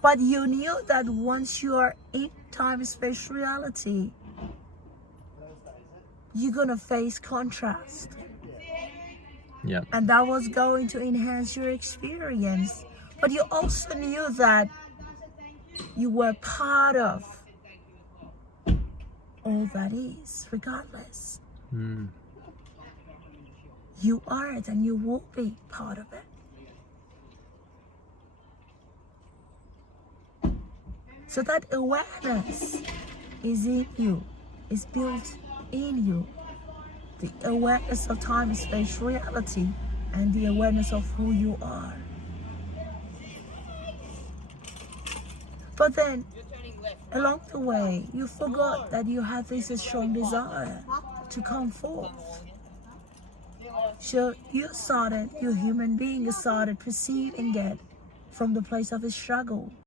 But you knew that once you are in time-space reality, you're going to face contrast. Yeah. And that was going to enhance your experience. But you also knew that you were part of all that is, regardless. Mm. You are it and you will be part of it. So that awareness is in you, is built in you. The awareness of time, space, reality, and the awareness of who you are. But then, along the way, you forgot that you have this strong desire to come forth. So you started, your human being started perceiving it from the place of a struggle.